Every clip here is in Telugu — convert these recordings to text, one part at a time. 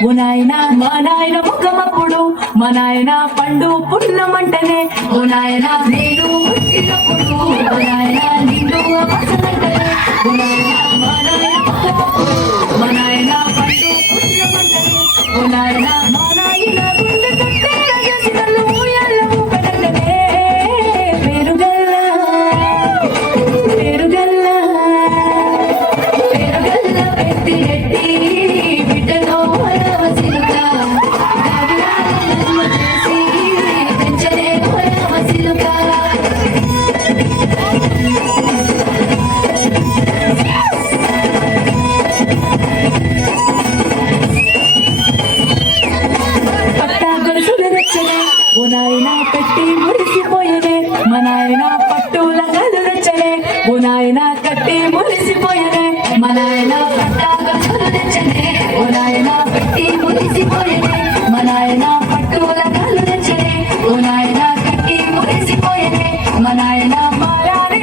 ఓ నాయన మా నాయన ముఖమప్పుడు మా నాయన పండు పుట్లమంటనే ఓ నాయన నేను పుట్టినప్పుడు ఓ నాయన నిండు అవసరంటనే ఓ నాయన మా నాయన ముఖమప్పుడు మా నాయన పండు పుట్లమంటనే ఓ నాయన మా నాయన గుండె తొట్టేల చేసి నన్ను ఊయల్ల ఊపడంటనే పేరుగల్ల పేరుగల్ల పేరుగల్ల పెట్టి ఎట్టి బిడ్డలో ఓ నాయన పెట్టి మురిసిపోయనే మా నాయన పట్టుల గలు రచనే ఓ నాయన కట్టి మురిసిపోయనే మా నాయన పట్టాగలు రచనే ఓ నాయన పెట్టి మురిసిపోయనే మా నాయన పట్టుల గలు రచనే ఓ నాయన కట్టి మురిసిపోయనే మా నాయన మారాని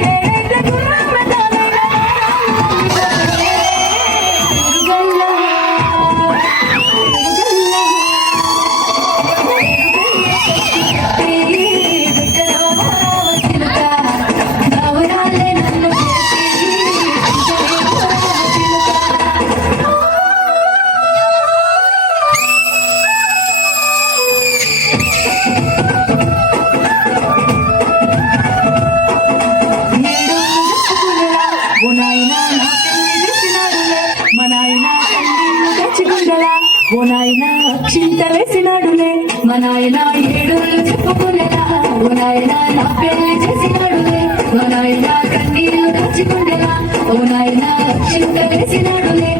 ఓ నాయన అక్షింత వేసినాడులే మా నాయన ఏడులు చెప్పుకునేలా ఓ నాయన నా పెళ్లి చేసినాడులే మా నాయన కన్నీళ్ళు తెచ్చుకునేలా ఓ నాయన అక్షింత వేసినాడులే